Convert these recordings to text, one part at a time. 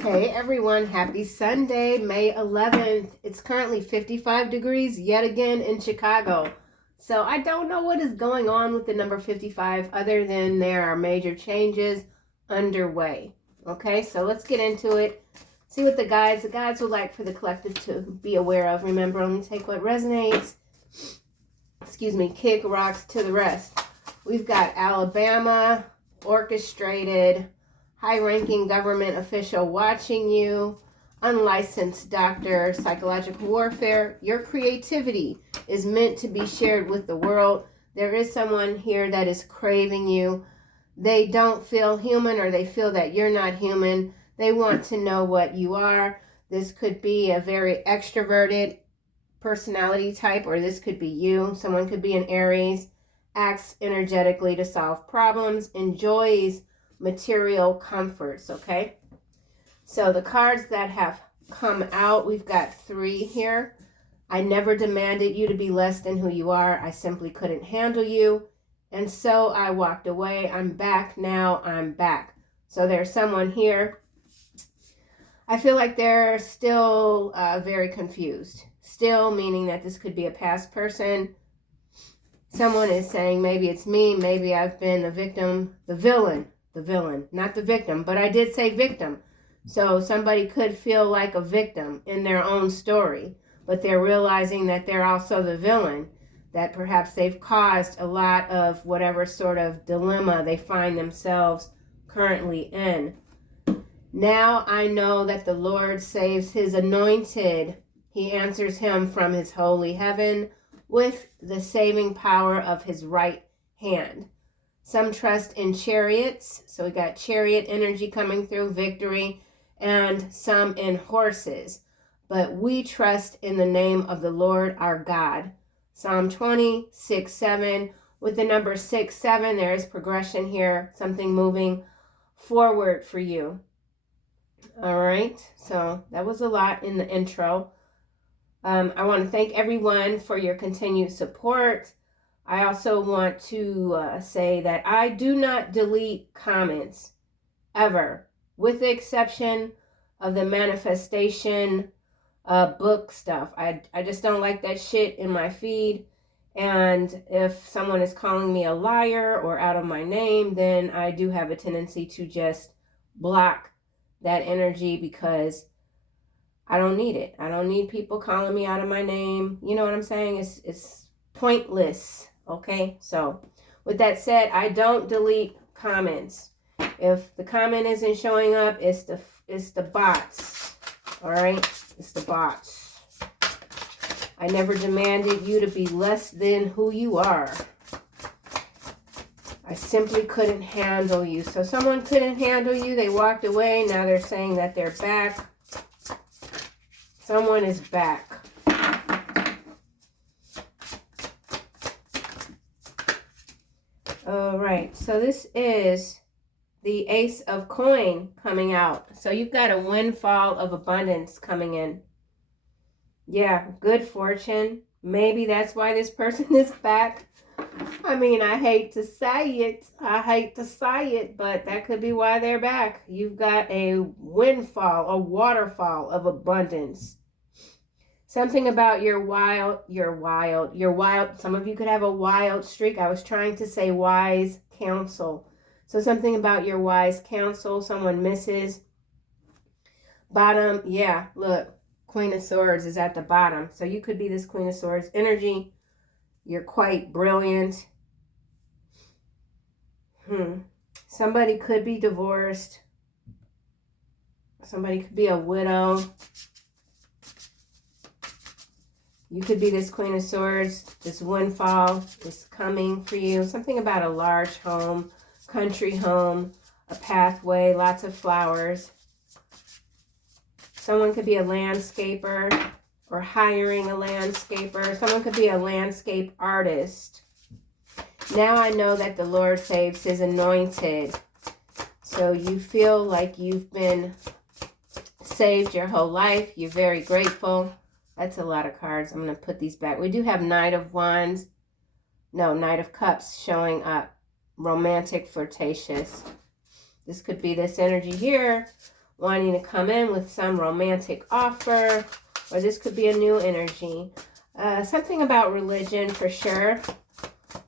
Hey everyone, happy Sunday, May 11th. It's currently 55 degrees yet again in Chicago. So I don't know what is going on with the number 55 other than there are major changes underway. Okay, so let's get into it. See what the guides would like for the collective to be aware of. Remember, only take what resonates. Kick rocks to the rest. We've got Alabama, orchestrated, high-ranking government official watching you, unlicensed doctor, psychological warfare. Your creativity is meant to be shared with the world. There is someone here that is craving you. They don't feel human, or they feel that you're not human. They want to know what you are. This could be a very extroverted personality type, or this could be you. Someone could be an Aries, acts energetically to solve problems, enjoys material comforts. Okay, so the cards that have come out, we've got 3 here. I never demanded you to be less than who you are. I simply couldn't handle you, and so I walked away. I'm back now. I'm back. So there's someone here. I feel like they're still very confused. Still, meaning that this could be a past person. Someone is saying, maybe it's me, maybe I've been the victim, the villain, not the victim, but I did say victim. So somebody could feel like a victim in their own story, but they're realizing that they're also the villain, that perhaps they've caused a lot of whatever sort of dilemma they find themselves currently in. Now I know that the Lord saves his anointed. He answers him from his holy heaven with the saving power of his right hand. Some trust in chariots, so we got chariot energy coming through, victory, and some in horses. But we trust in the name of the Lord our God. Psalm 20, 6, 7. With the number 6, 7, there is progression here, something moving forward for you. All right, so that was a lot in the intro. I want to thank everyone for your continued support. I also want to say that I do not delete comments ever, with the exception of the manifestation book stuff. I just don't like that shit in my feed. And if someone is calling me a liar or out of my name, then I do have a tendency to just block that energy, because I don't need it. I don't need people calling me out of my name. You know what I'm saying? It's pointless. Okay, so with that said, I don't delete comments. If the comment isn't showing up, it's the bots. All right, it's the bots. I never demanded you to be less than who you are. I simply couldn't handle you. So someone couldn't handle you. They walked away. Now they're saying that they're back. Someone is back. All right. So this is the Ace of Coin coming out. So you've got a windfall of abundance coming in. Yeah, good fortune. Maybe that's why this person is back. I mean, I hate to say it, but that could be why they're back. You've got a windfall, a waterfall of abundance. Something about your wild, some of you could have a wild streak. I was trying to say wise counsel. So something about your wise counsel, someone misses. Bottom, yeah, look, Queen of Swords is at the bottom. So you could be this Queen of Swords energy. You're quite brilliant. Somebody could be divorced. Somebody could be a widow. You could be this Queen of Swords. This windfall is coming for you. Something about a large home, country home, a pathway, lots of flowers. Someone could be a landscaper or hiring a landscaper. Someone could be a landscape artist. Now I know that the Lord saves his anointed. So you feel like you've been saved your whole life. You're very grateful. That's a lot of cards. I'm going to put these back. We do have Knight of Wands. No, Knight of Cups showing up. Romantic, flirtatious. This could be this energy here wanting to come in with some romantic offer, or this could be a new energy. Something about religion for sure,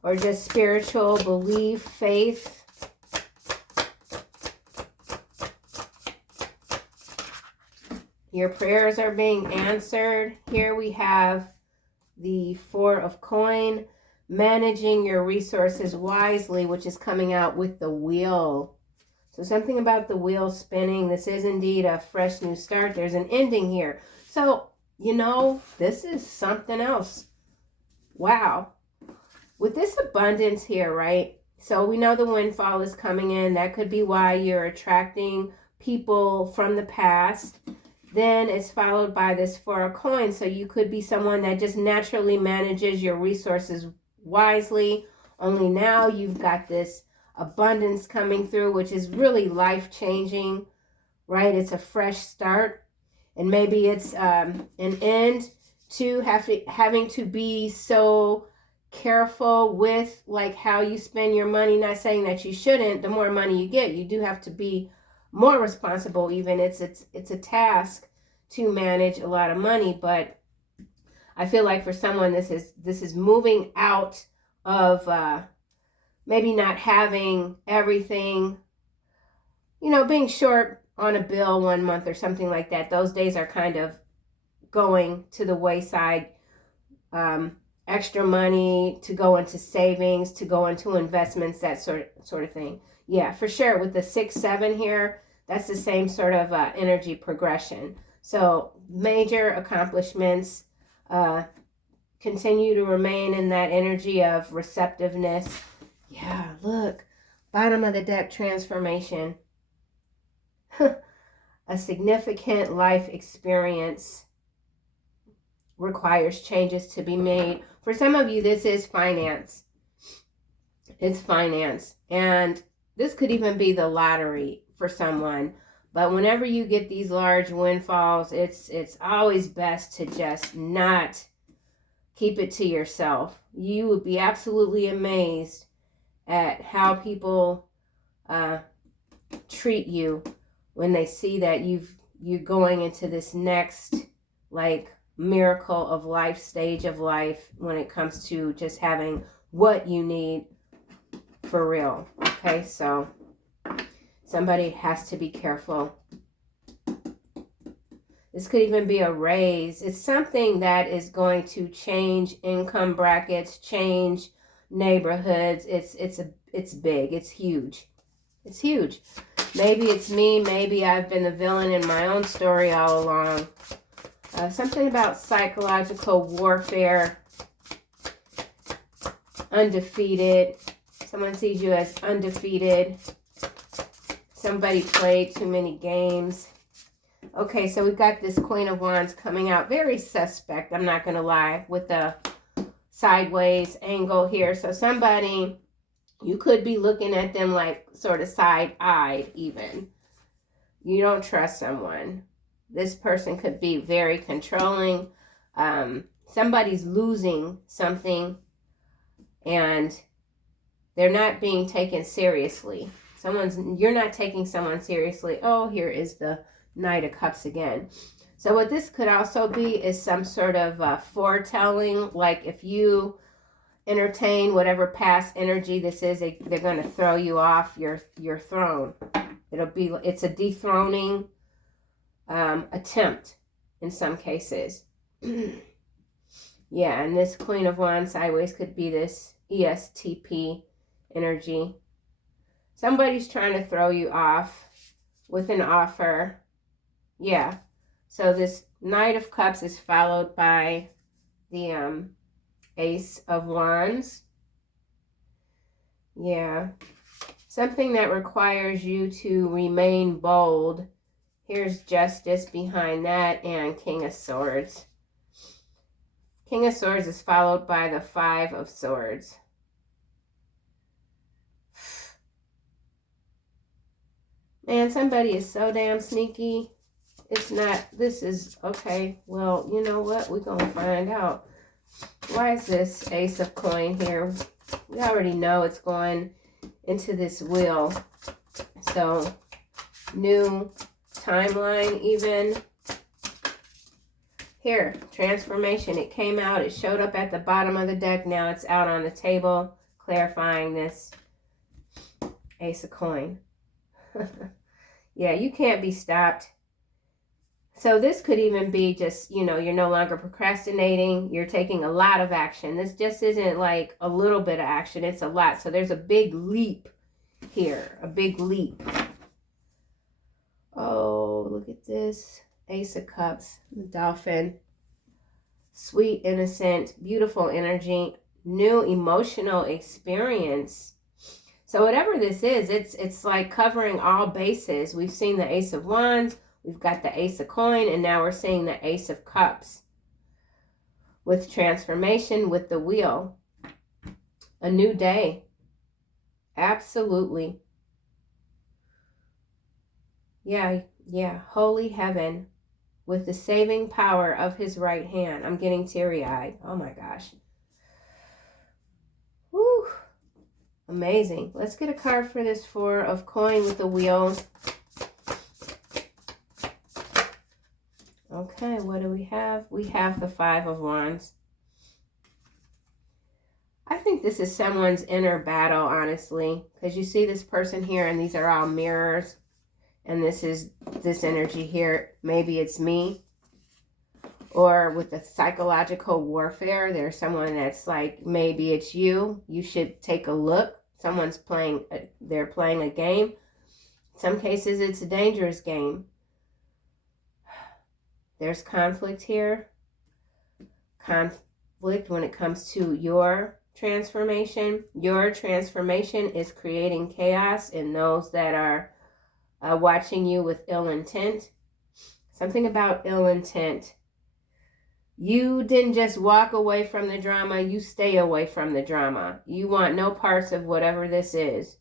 or just spiritual belief, faith. Your prayers are being answered. Here we have the Four of Coin, managing your resources wisely, which is coming out with the wheel. So something about the wheel spinning. This is indeed a fresh new start. There's an ending here. So, you know, this is something else. Wow. With this abundance here, right? So we know the windfall is coming in. That could be why you're attracting people from the past. Then it's followed by this Four of Coins. So you could be someone that just naturally manages your resources wisely. Only now you've got this abundance coming through, which is really life-changing, right? It's a fresh start. And maybe it's an end to having to be so careful with like how you spend your money. Not saying that you shouldn't. The more money you get, you do have to be more responsible. Even it's a task to manage a lot of money, but I feel like for someone this is moving out of maybe not having everything, you know, being short on a bill 1 month or something like that. Those days are kind of going to the wayside. Extra money to go into savings, to go into investments, that sort of thing. Yeah, for sure. With the 6-7 here, that's the same sort of energy progression. So major accomplishments, continue to remain in that energy of receptiveness. Yeah, look, bottom of the deck, transformation. A significant life experience requires changes to be made. For some of you, this is finance. It's finance. And this could even be the lottery for someone. But whenever you get these large windfalls, it's always best to just not keep it to yourself. You would be absolutely amazed at how people treat you when they see that you're going into this next like miracle of life, stage of life, when it comes to just having what you need for real. Okay, so somebody has to be careful. This could even be a raise. It's something that is going to change income brackets, change neighborhoods. It's big. It's huge. It's huge. Maybe it's me. Maybe I've been the villain in my own story all along. Something about psychological warfare. Undefeated. Someone sees you as undefeated. Somebody played too many games. Okay, so we've got this Queen of Wands coming out. Very suspect, I'm not going to lie, with the sideways angle here. So somebody, you could be looking at them like sort of side-eyed even. You don't trust someone. This person could be very controlling. Somebody's losing something and they're not being taken seriously. You're not taking someone seriously. Oh, here is the Knight of Cups again. So what this could also be is some sort of foretelling. Like if you entertain whatever past energy this is, they're going to throw you off your throne. It's a dethroning attempt in some cases. Yeah, and this Queen of Wands sideways could be this ESTP energy. Somebody's trying to throw you off with an offer. Yeah, so this Knight of Cups is followed by the Ace of Wands. Yeah, something that requires you to remain bold. Here's Justice behind that, and King of Swords. King of Swords is followed by the Five of Swords. Man, somebody is so damn sneaky. It's not, this is, okay, well, you know what? We're going to find out. Why is this Ace of Coin here? We already know it's going into this wheel. So, new timeline even. Here, transformation. It came out. It showed up at the bottom of the deck. Now it's out on the table, clarifying this Ace of Coin. Yeah, you can't be stopped. So this could even be just, you know, you're no longer procrastinating. You're taking a lot of action. This just isn't like a little bit of action. It's a lot. So there's a big leap here. A big leap. Oh, look at this. Ace of Cups, Dolphin, sweet, innocent, beautiful energy, new emotional experience. So whatever this is, it's like covering all bases. We've seen the Ace of Wands, we've got the Ace of Coin, and now we're seeing the Ace of Cups with transformation, with the wheel. A new day. Absolutely. Yeah, holy heaven. With the saving power of his right hand. I'm getting teary-eyed. Oh my gosh. Woo. Amazing. Let's get a card for this Four of Coin with the wheel. Okay, what do we have? We have the Five of Wands. I think this is someone's inner battle, honestly. Because you see this person here, and these are all mirrors. And this is this energy here. Maybe it's me. Or with the psychological warfare, there's someone that's like, maybe it's you. You should take a look. Someone's playing, they're playing a game. In some cases, it's a dangerous game. There's conflict here. Conflict when it comes to your transformation. Your transformation is creating chaos in those that are watching you with ill intent. Something about ill intent. You didn't just walk away from the drama. You stay away from the drama. You want no parts of whatever this is.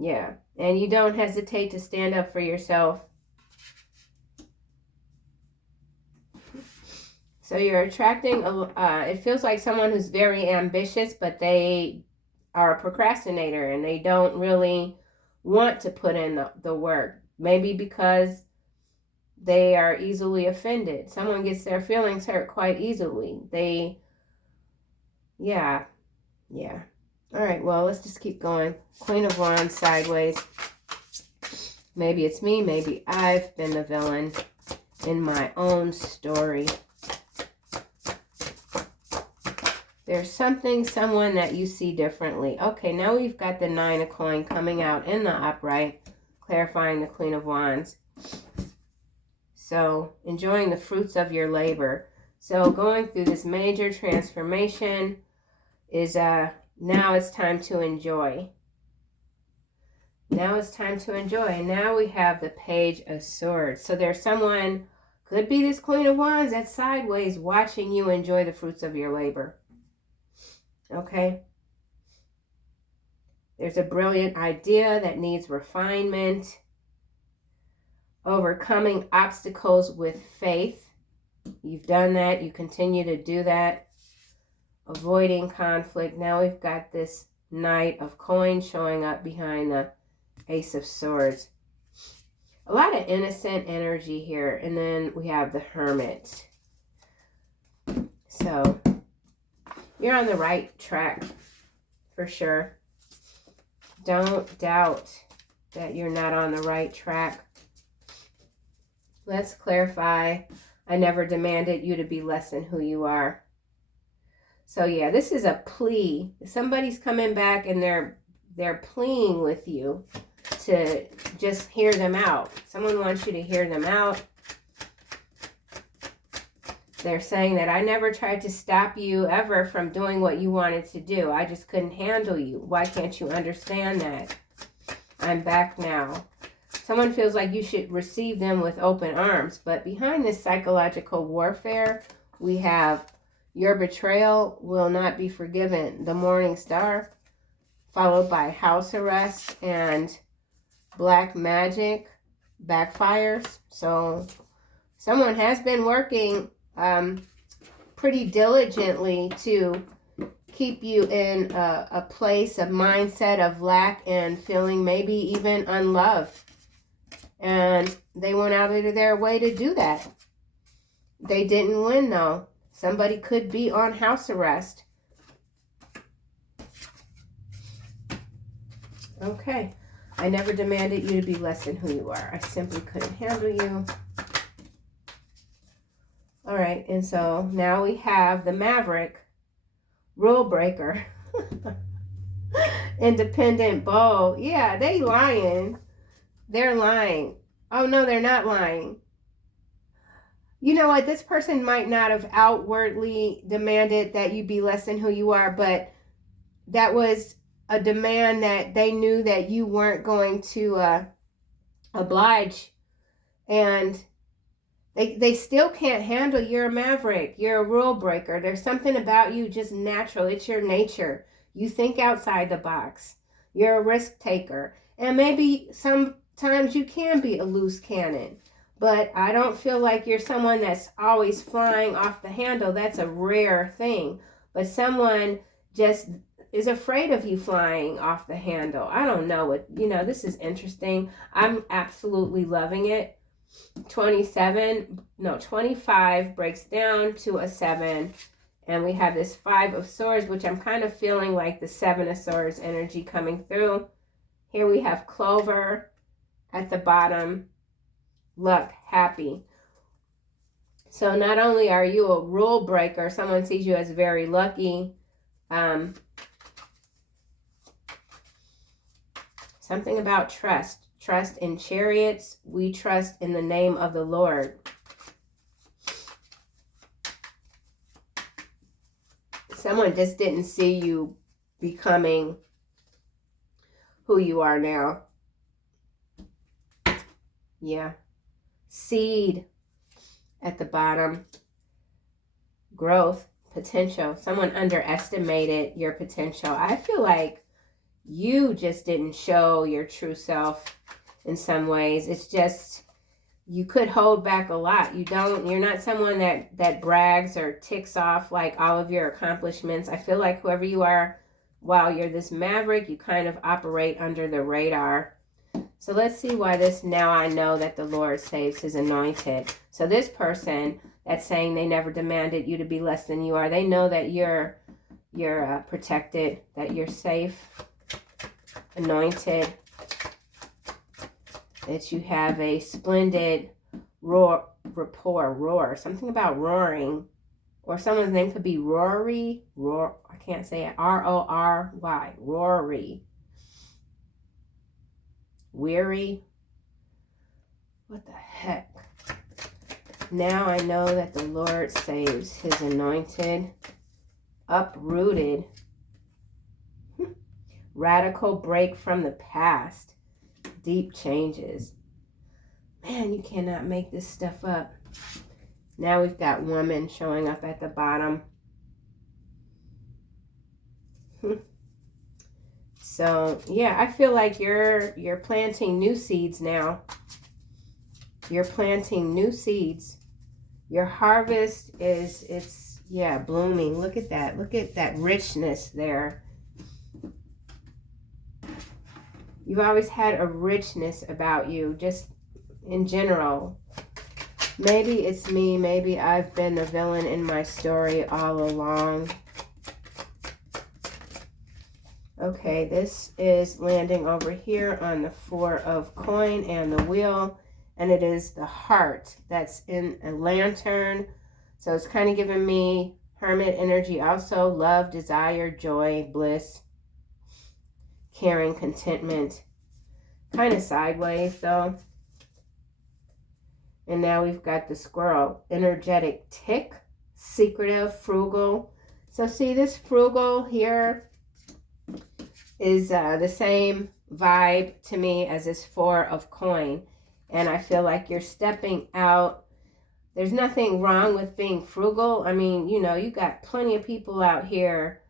Yeah. And you don't hesitate to stand up for yourself. So you're attracting, it feels like someone who's very ambitious, but they are a procrastinator and they don't really want to put in the work. Maybe because they are easily offended. Someone gets their feelings hurt quite easily. Yeah. All right, well, let's just keep going. Queen of Wands sideways. Maybe it's me. Maybe I've been the villain in my own story. There's someone that you see differently. Okay, now we've got the Nine of Coin coming out in the upright, clarifying the Queen of Wands. So, enjoying the fruits of your labor. So, going through this major transformation is, now it's time to enjoy. Now it's time to enjoy. Now we have the Page of Swords. So, there's someone, could be this Queen of Wands, that's sideways watching you enjoy the fruits of your labor. Okay? There's a brilliant idea that needs refinement. Overcoming obstacles with faith. You've done that. You continue to do that. Avoiding conflict. Now we've got this Knight of Coins showing up behind the Ace of Swords. A lot of innocent energy here. And then we have the Hermit. So you're on the right track for sure. Don't doubt that you're not on the right track. Let's clarify. I never demanded you to be less than who you are. So yeah, this is a plea. Somebody's coming back and they're pleading with you to just hear them out. Someone wants you to hear them out. They're saying that I never tried to stop you ever from doing what you wanted to do. I just couldn't handle you. Why can't you understand that? I'm back now. Someone feels like you should receive them with open arms. But behind this psychological warfare, we have your betrayal will not be forgiven. The Morning Star, followed by house arrest and black magic backfires. So someone has been working pretty diligently to keep you in a place, a mindset of lack and feeling maybe even unloved. And And they went out of their way to do that. They didn't win, though. Somebody could be on house arrest. Okay. I never demanded you to be less than who you are. I simply couldn't handle you. All right. And so now we have the Maverick, rule breaker, independent, bold. Yeah, they lying. They're lying. Oh, no, they're not lying. You know what? This person might not have outwardly demanded that you be less than who you are, but that was a demand that they knew that you weren't going to oblige. And they still can't handle. You're a maverick. You're a rule breaker. There's something about you just natural. It's your nature. You think outside the box. You're a risk taker. And maybe sometimes you can be a loose cannon. But I don't feel like you're someone that's always flying off the handle. That's a rare thing. But someone just is afraid of you flying off the handle. I don't know what, this is interesting. I'm absolutely loving it. 25 breaks down to a 7. And we have this 5 of Swords, which I'm kind of feeling like the 7 of Swords energy coming through. Here we have Clover at the bottom. Luck, happy. So not only are you a rule breaker, someone sees you as very lucky. Something about trust. Trust in Chariots. We trust in the name of the Lord. Someone just didn't see you becoming who you are now. Yeah. Seed at the bottom. Growth, potential. Someone underestimated your potential. I feel like you just didn't show your true self in some ways. It's just, you could hold back a lot. You're not someone that brags or ticks off like all of your accomplishments. I feel like whoever you are, while you're this maverick, you kind of operate under the radar. So let's see why this, now I know that the Lord saves his anointed. So this person that's saying they never demanded you to be less than you are, they know that you're protected, that you're safe, anointed, that you have a splendid roar, something about roaring, or someone's name could be Rory, I can't say it, R-O-R-Y, Rory. Weary. What the heck? Now I know that the Lord saves his anointed. Uprooted. Radical break from the past. Deep changes. Man, you cannot make this stuff up. Now we've got woman showing up at the bottom. So, yeah, I feel like you're planting new seeds now. You're planting new seeds. Your harvest it's blooming. Look at that. Look at that richness there. You've always had a richness about you, just in general. Maybe it's me. Maybe I've been the villain in my story all along. Okay, this is landing over here on the 4 of coin and the wheel. And it is the heart that's in a lantern. So it's kind of giving me hermit energy also. Love, desire, joy, bliss, caring, contentment. Kind of sideways though. And now we've got the squirrel. Energetic tick, secretive, frugal. So see this frugal here is the same vibe to me as this 4 of coin. And I feel like you're stepping out. There's nothing wrong with being frugal. I mean, you got plenty of people out here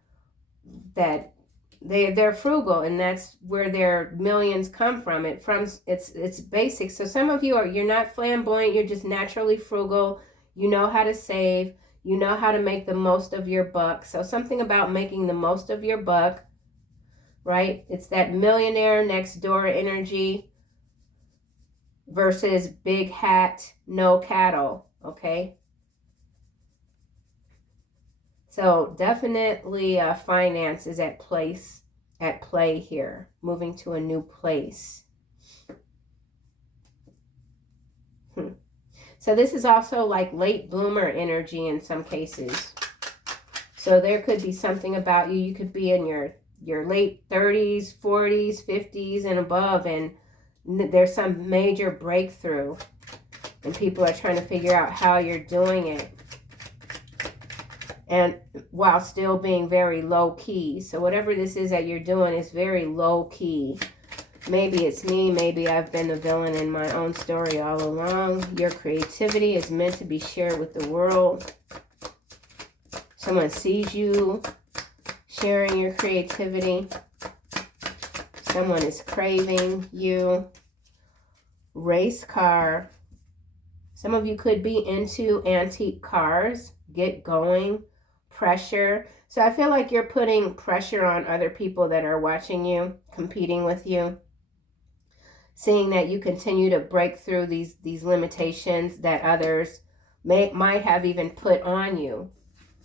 that they're frugal, and that's where their millions come from. It's basic. So some of you're not flamboyant, you're just naturally frugal. You know how to save, you know how to make the most of your buck. So something about making the most of your buck, right? It's that millionaire next door energy versus big hat, no cattle, okay? So definitely finance is at play here, moving to a new place. So this is also like late bloomer energy in some cases. So there could be something about you. You could be in your late 30s, 40s, 50s and above, and there's some major breakthrough and people are trying to figure out how you're doing it, and while still being very low key. So whatever this is that you're doing is very low key. Maybe it's me, maybe I've been the villain in my own story all along. Your creativity is meant to be shared with the world. Someone sees you sharing your creativity. Someone is craving you. Race car. Some of you could be into antique cars. Get going. Pressure. So I feel like you're putting pressure on other people that are watching you, competing with you. Seeing that you continue to break through these limitations that others might have even put on you.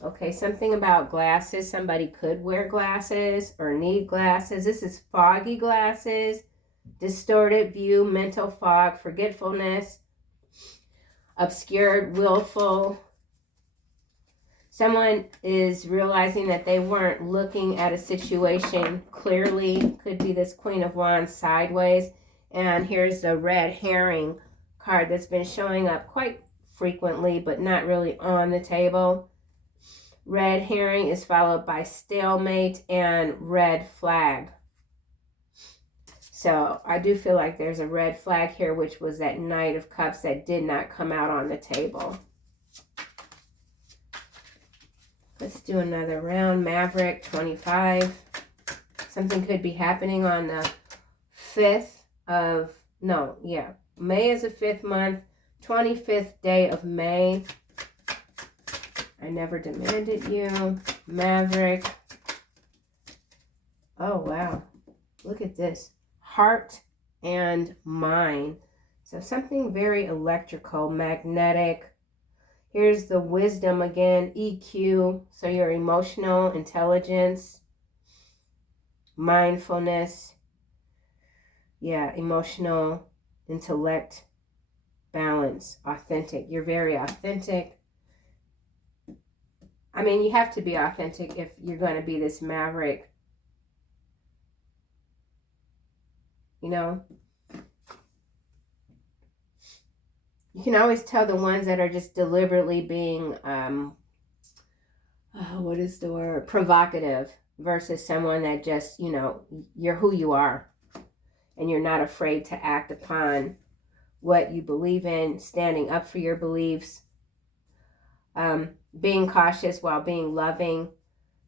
Okay, something about glasses. Somebody could wear glasses or need glasses. This is foggy glasses, distorted view, mental fog, forgetfulness, obscured, willful. Someone is realizing that they weren't looking at a situation clearly. Could be this Queen of Wands sideways. And here's the red herring card that's been showing up quite frequently, but not really on the table. Red herring is followed by stalemate and red flag. So I do feel like there's a red flag here, which was that Knight of Cups that did not come out on the table. Let's do another round. Maverick, 25. Something could be happening on the 5th of, no, yeah. May is the 5th month, 25th day of May. I never demanded you. Maverick. Oh, wow. Look at this. Heart and mind. So something very electrical, magnetic. Here's the wisdom again. EQ. So your emotional intelligence. Mindfulness. Yeah, emotional, intellect, balance, authentic. You're very authentic. I mean, you have to be authentic if you're going to be this maverick. You know? You can always tell the ones that are just deliberately being, what is the word? Provocative versus someone that just, you know, you're who you are. And you're not afraid to act upon what you believe in, standing up for your beliefs, being cautious while being loving.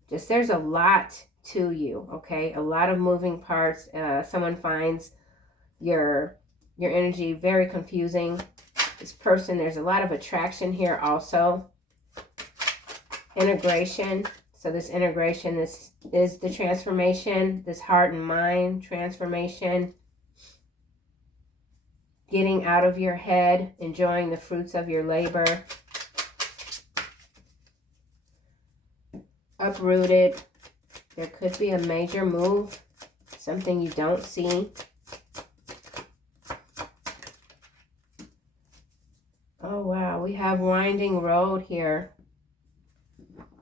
Just there's a lot to you, okay? A lot of moving parts. Someone finds your energy very confusing. This person, there's a lot of attraction here also. Integration. So this integration, this is the transformation, this heart and mind transformation. Getting out of your head, enjoying the fruits of your labor. Uprooted. There could be a major move, something you don't see. Oh, wow. We have winding road here.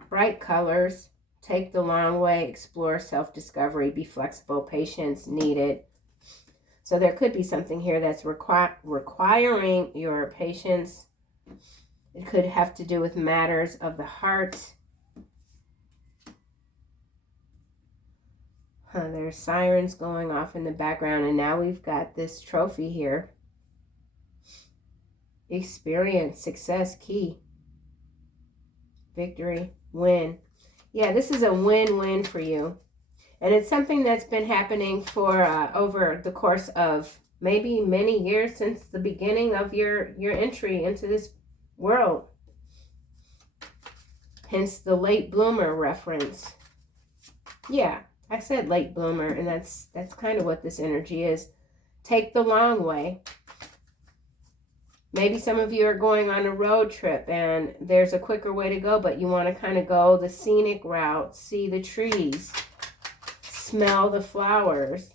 Bright colors. Take the long way. Explore self-discovery. Be flexible. Patience needed. So there could be something here that's requiring your patience. It could have to do with matters of the heart. There's sirens going off in the background. And now we've got this trophy here. Experience, success, key. Victory, win. Yeah, this is a win-win for you. And it's something that's been happening for over the course of maybe many years since the beginning of your entry into this world. Hence the late bloomer reference. Yeah, I said late bloomer, and that's kind of what this energy is. Take the long way. Maybe some of you are going on a road trip and there's a quicker way to go, but you want to kind of go the scenic route, see the trees, smell the flowers.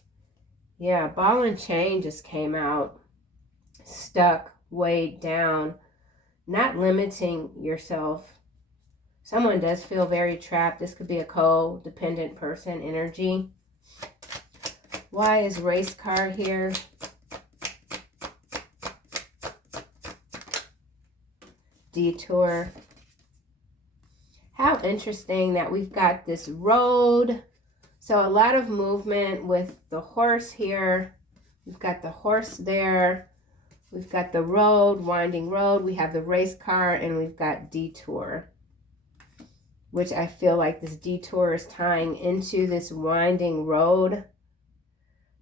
Yeah, ball and chain just came out. Stuck, weighed down, not limiting yourself. Someone does feel very trapped. This could be a codependent person energy. Why is race car here? Detour. How interesting that we've got this road. So a lot of movement with the horse here. We've got the horse there. We've got the road, winding road. We have the race car, and we've got detour, which I feel like this detour is tying into this winding road.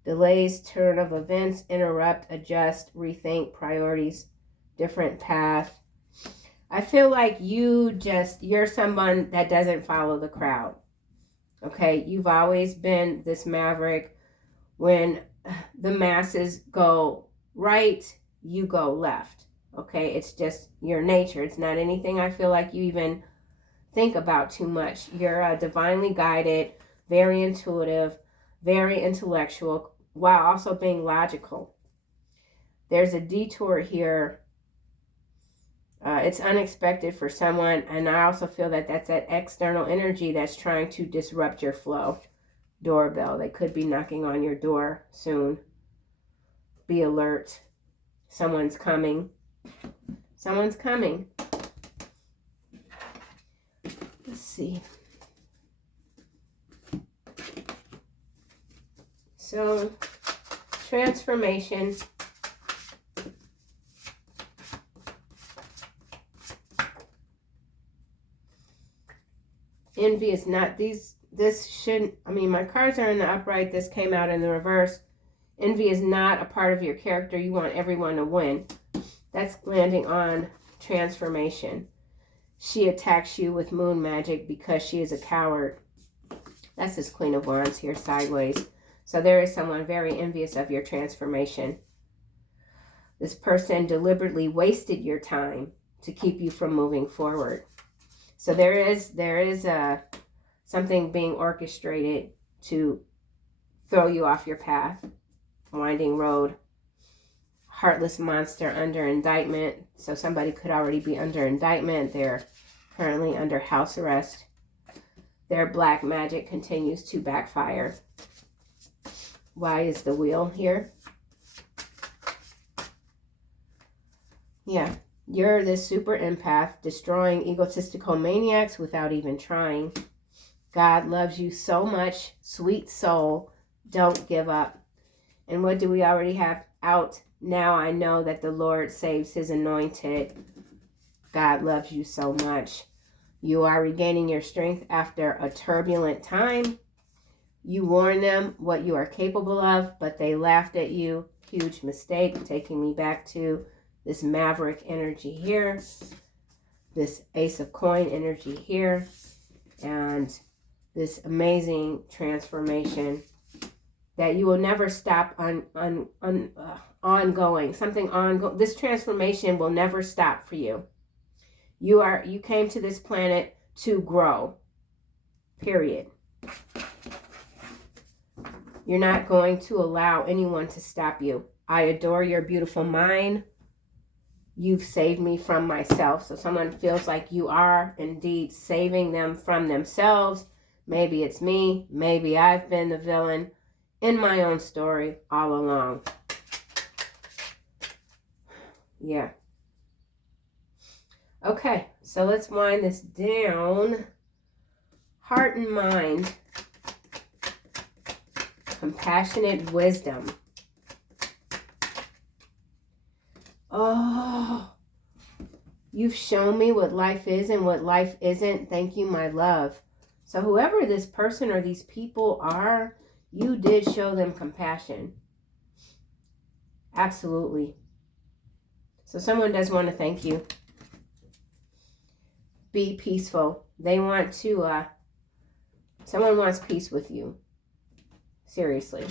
Delays, turn of events, interrupt, adjust, rethink, priorities, different path. I feel like you're someone that doesn't follow the crowd. Okay, you've always been this maverick. When the masses go right, you go left. Okay, it's just your nature. It's not anything I feel like you even think about too much. You're divinely guided, very intuitive, very intellectual, while also being logical. There's a detour here. It's unexpected for someone, and I also feel that that's that external energy that's trying to disrupt your flow. Doorbell. They could be knocking on your door soon. Be alert. Someone's coming. Someone's coming. Let's see. So, transformation. Envy is not this shouldn't, I mean, my cards are in the upright. This came out in the reverse. Envy is not a part of your character. You want everyone to win. That's landing on transformation. She attacks you with moon magic because she is a coward. That's this Queen of Wands here sideways. So there is someone very envious of your transformation. This person deliberately wasted your time to keep you from moving forward. So there is something being orchestrated to throw you off your path. Winding road. Heartless monster under indictment. So somebody could already be under indictment. They're currently under house arrest. Their black magic continues to backfire. Why is the wheel here? Yeah. You're this super empath, destroying egotistical maniacs without even trying. God loves you so much, sweet soul. Don't give up. And what do we already have out? Now I know that the Lord saves his anointed. God loves you so much. You are regaining your strength after a turbulent time. You warned them what you are capable of, but they laughed at you. Huge mistake. Taking me back to this maverick energy here. This ace of coin energy here. And this amazing transformation that you will never stop ongoing. Something ongoing. This transformation will never stop for you. You came to this planet to grow. Period. You're not going to allow anyone to stop you. I adore your beautiful mind. You've saved me from myself. So someone feels like you are indeed saving them from themselves. Maybe it's me. Maybe I've been the villain in my own story all along. Yeah. Okay, so let's wind this down. Heart and mind. Compassionate wisdom. Oh, you've shown me what life is and what life isn't. Thank you, my love. So whoever this person or these people are, you did show them compassion. Absolutely. So someone does want to thank you. Be peaceful. They want to, someone wants peace with you. Seriously.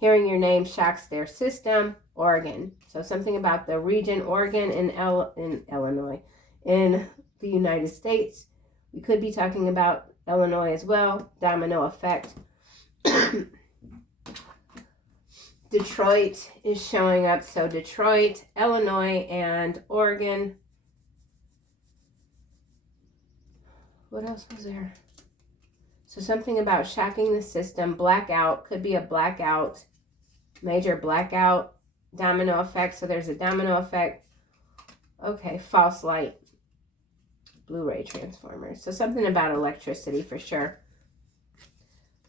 Hearing your name shocks their system Oregon. So something about the region Oregon in Illinois, in the United States. We could be talking about Illinois as well. Domino effect. Detroit is showing up. So Detroit, Illinois, and Oregon. What else was there? So something about shocking the system. Blackout. Could be a blackout. Major blackout. Domino effect. So there's a domino effect. Okay. False light. Blu-ray transformers. So something about electricity for sure.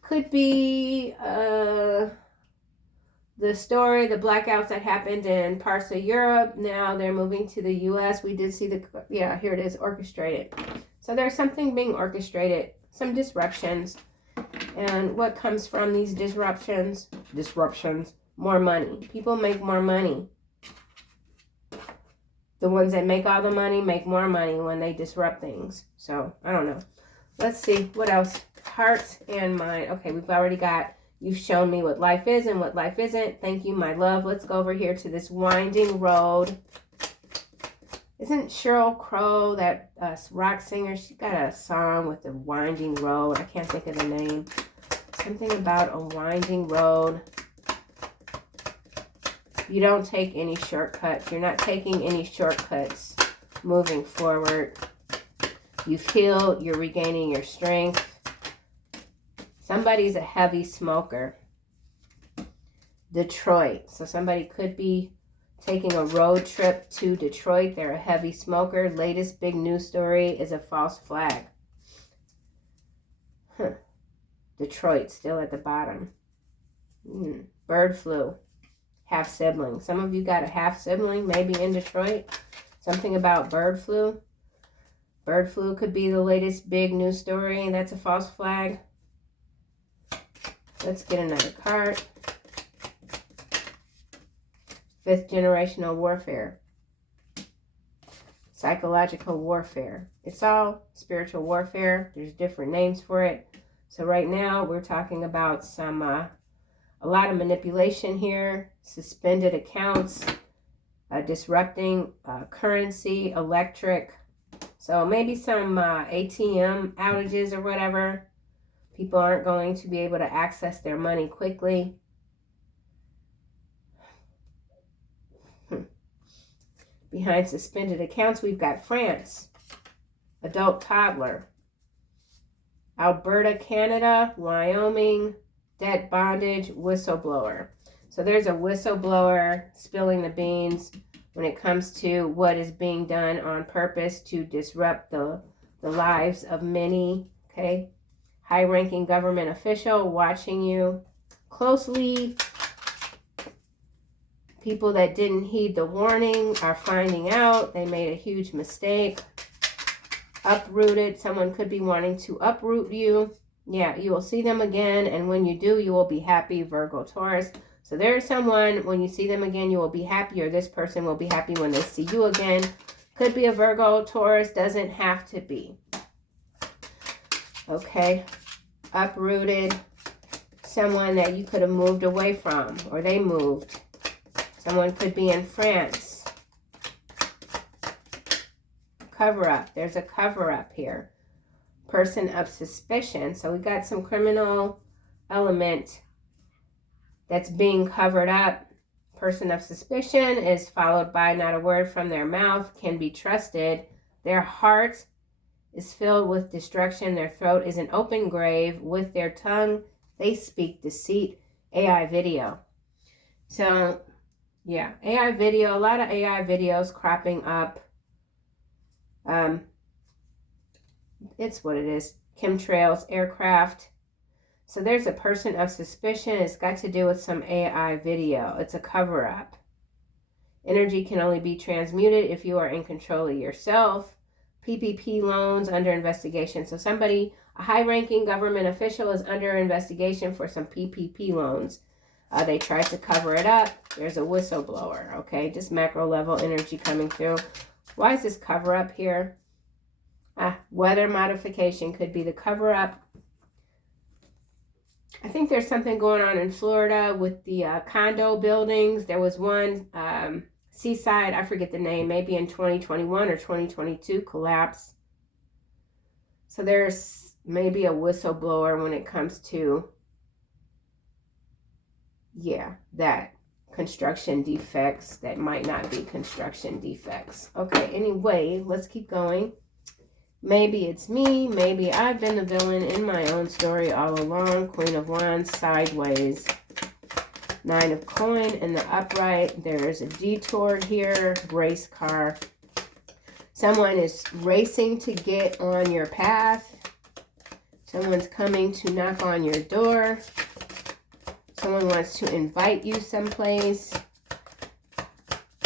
Could be the story, the blackouts that happened in parts of Europe. Now they're moving to the U.S. We did see the, yeah, here it is, orchestrated. So there's something being orchestrated, some disruptions. And what comes from these disruptions? More money. People make more money. The ones that make all the money make more money when they disrupt things. So, I don't know. Let's see. What else? Heart and mind. Okay, we've already got, you've shown me what life is and what life isn't. Thank you, my love. Let's go over here to this winding road. Isn't Sheryl Crow, that rock singer, she's got a song with the winding road. I can't think of the name. Something about a winding road. You don't take any shortcuts. You're not taking any shortcuts moving forward. You've healed. You're regaining your strength. Somebody's a heavy smoker. Detroit. So somebody could be taking a road trip to Detroit. They're a heavy smoker. Latest big news story is a false flag. Detroit still at the bottom. Bird flu. Half sibling. Some of you got a half sibling maybe in Detroit. Something about bird flu. Bird flu could be the latest big news story. That's a false flag. Let's get another card. Fifth generational warfare. Psychological warfare. It's all spiritual warfare. There's different names for it. So right now we're talking about some a lot of manipulation here, suspended accounts, disrupting currency, electric. So maybe some ATM outages or whatever. People aren't going to be able to access their money quickly. Behind suspended accounts, we've got France, adult toddler, Alberta, Canada, Wyoming, debt bondage, whistleblower. So there's a whistleblower spilling the beans when it comes to what is being done on purpose to disrupt the lives of many, okay? High-ranking government official watching you closely. People that didn't heed the warning are finding out they made a huge mistake. Uprooted. Someone could be wanting to uproot you. Yeah, you will see them again, and when you do, you will be happy, Virgo, Taurus. So there is someone, when you see them again, you will be happy, or this person will be happy when they see you again. Could be a Virgo, Taurus, doesn't have to be. Okay, uprooted. Someone that you could have moved away from, or they moved. Someone could be in France. Cover-up. There's a cover-up here. Person of suspicion. So we got some criminal element that's being covered up. Person of suspicion is followed by not a word from their mouth, can be trusted. Their heart is filled with destruction. Their throat is an open grave. With their tongue, they speak deceit. AI video. So, yeah, AI video. A lot of AI videos cropping up. It's what it is. Chemtrails, aircraft. So there's a person of suspicion. It's got to do with some AI video. It's a cover-up. Energy can only be transmuted if you are in control of yourself. PPP loans under investigation. So somebody, a high-ranking government official, is under investigation for some PPP loans. They tried to cover it up. There's a whistleblower, okay? Just macro-level energy coming through. Why is this cover-up here? Weather modification could be the cover-up. I think there's something going on in Florida with the condo buildings. There was one Seaside, I forget the name, maybe in 2021 or 2022, collapse. So there's maybe a whistleblower when it comes to, yeah, that construction defects that might not be construction defects. Okay, anyway, let's keep going. Maybe it's me. Maybe I've been the villain in my own story all along. Queen of Wands, sideways. Nine of Coin in the upright. There's a detour here. Race car. Someone is racing to get on your path. Someone's coming to knock on your door. Someone wants to invite you someplace.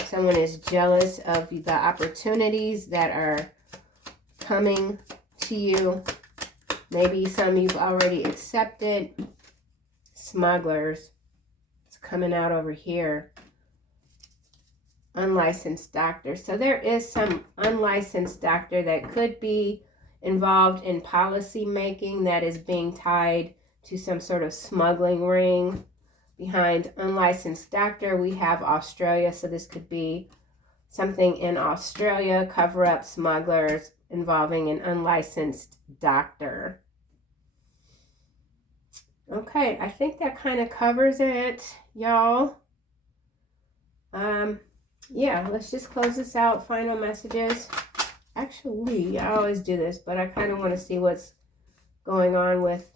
Someone is jealous of the opportunities that are coming to you. Maybe some you've already accepted. Smugglers. It's coming out over here. Unlicensed doctor. So there is some unlicensed doctor that could be involved in policy making that is being tied to some sort of smuggling ring. Behind unlicensed doctor, we have Australia. So this could be something in Australia, cover up smugglers involving an unlicensed doctor. Okay, I think that kind of covers it, y'all. Yeah, let's just close this out. Final messages. Actually, I always do this, but I kind of want to see what's going on with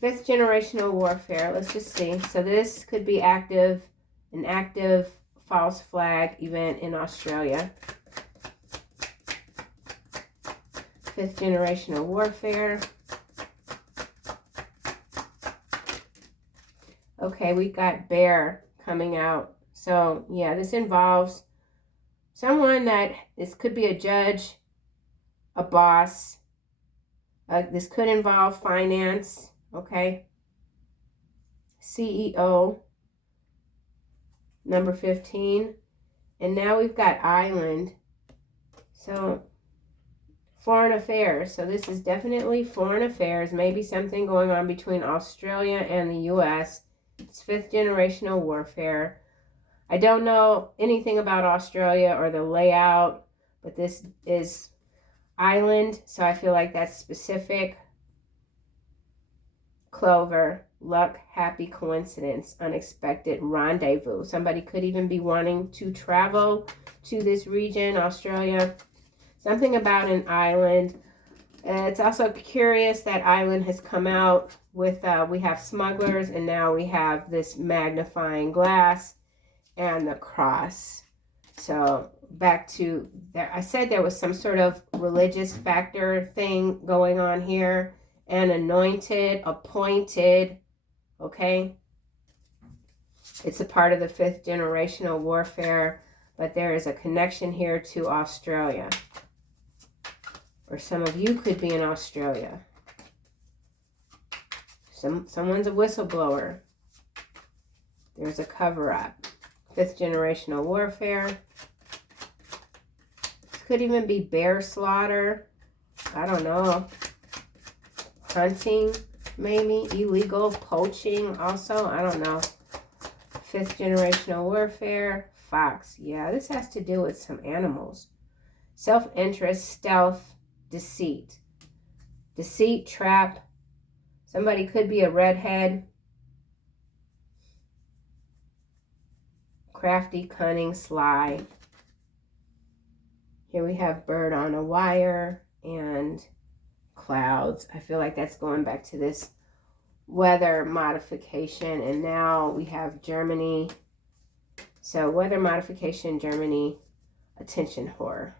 fifth generational warfare. Let's just see. So this could be an active false flag event in Australia. Fifth generational warfare. Okay, we got bear coming out. So, yeah, this involves someone this could be a judge, a boss. This could involve finance, okay? CEO, number 15. And now we've got island. So, foreign affairs. So this is definitely foreign affairs. Maybe something going on between Australia and the U.S. It's fifth generational warfare. I don't know anything about Australia or the layout, but this is island, so I feel like that's specific. Clover, luck, happy coincidence, unexpected rendezvous. Somebody could even be wanting to travel to this region, Australia. Something about an island. It's also curious that island has come out with, we have smugglers, and now we have this magnifying glass and the cross. So back to there, I said there was some sort of religious factor thing going on here. And anointed, appointed, okay? It's a part of the fifth generational warfare, but there is a connection here to Australia. Or some of you could be in Australia. Someone's a whistleblower. There's a cover-up. Fifth generational warfare. This could even be bear slaughter. I don't know. Hunting, maybe. Illegal poaching also. I don't know. Fifth generational warfare. Fox. Yeah, this has to do with some animals. Self-interest, stealth, deceit. Deceit, trap. Somebody could be a redhead. Crafty, cunning, sly. Here we have bird on a wire and clouds. I feel like that's going back to this weather modification. And now we have Germany. So weather modification, Germany, attention whore.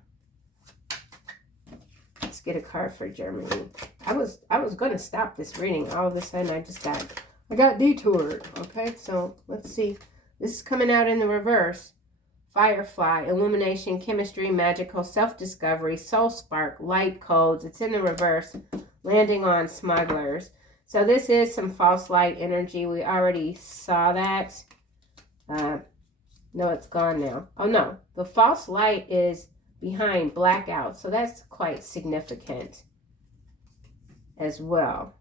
Let's get a card for Germany. I was going to stop this reading. All of a sudden I got detoured. Okay, so let's see. This is coming out in the reverse. Firefly, illumination, chemistry, magical, self-discovery, soul spark, light codes. It's in the reverse. Landing on smugglers. So this is some false light energy. We already saw that. No, it's gone now. Oh, no. The false light is behind blackout. So that's quite significant as well.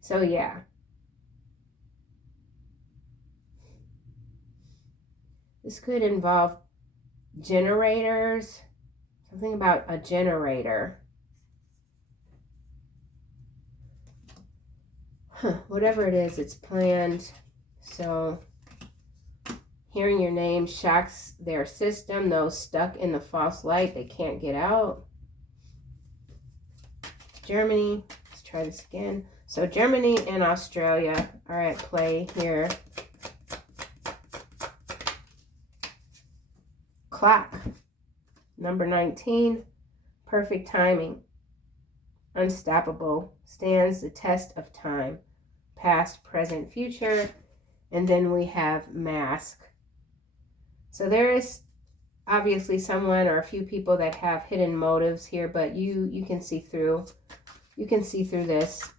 So, yeah. This could involve generators. Something about a generator. Whatever it is, it's planned. So hearing your name shocks their system. Those stuck in the false light, they can't get out. Germany. Let's try this again. So Germany and Australia are at play here. Clock. Number 19. Perfect timing. Unstoppable. Stands the test of time. Past, present, future. And then we have mask. So there is obviously someone or a few people that have hidden motives here, but you can see through. You can see through this.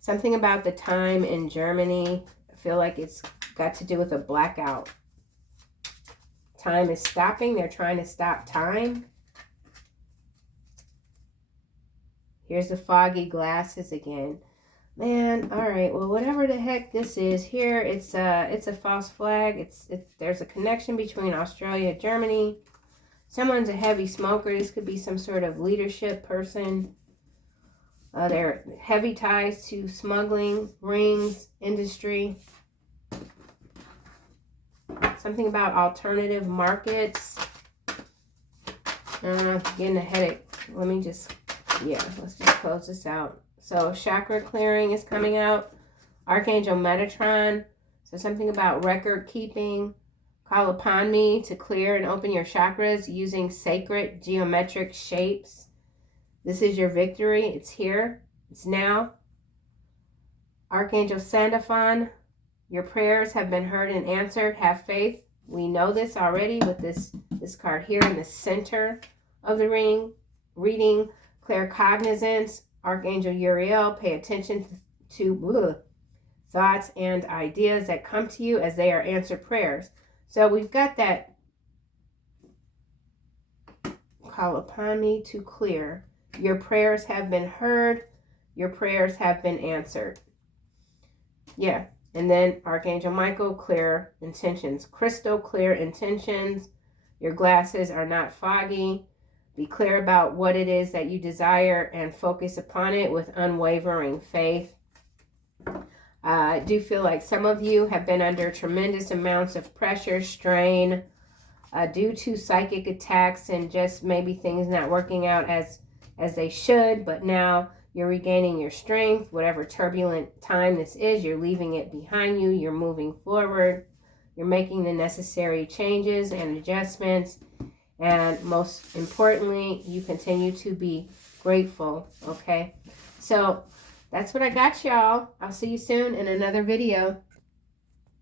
Something about the time in Germany. I feel like it's got to do with a blackout. Time is stopping. They're trying to stop time. Here's the foggy glasses again. Man, all right. Well, whatever the heck this is here, it's a false flag. There's a connection between Australia and Germany. Someone's a heavy smoker. This could be some sort of leadership person. There are heavy ties to smuggling, rings, industry. Something about alternative markets. Getting a headache. Let's just close this out. So chakra clearing is coming out. Archangel Metatron. So something about record keeping. Call upon me to clear and open your chakras using sacred geometric shapes. This is your victory. It's here. It's now. Archangel Sandalphon. Your prayers have been heard and answered. Have faith. We know this already with this card here in the center of the reading. Claircognizance. Archangel Uriel. Pay attention to thoughts and ideas that come to you as they are answered prayers. So we've got that. Call upon me to clear. Your prayers have been heard. Your prayers have been answered. Yeah. And then Archangel Michael, clear intentions. Crystal clear intentions. Your glasses are not foggy. Be clear about what it is that you desire and focus upon it with unwavering faith. I do feel like some of you have been under tremendous amounts of pressure, strain, due to psychic attacks and just maybe things not working out as they should. But now you're regaining your strength. Whatever turbulent time this is, you're leaving it behind you. You're moving forward. You're making the necessary changes and adjustments. And most importantly, you continue to be grateful, okay? So that's what I got, y'all. I'll see you soon in another video.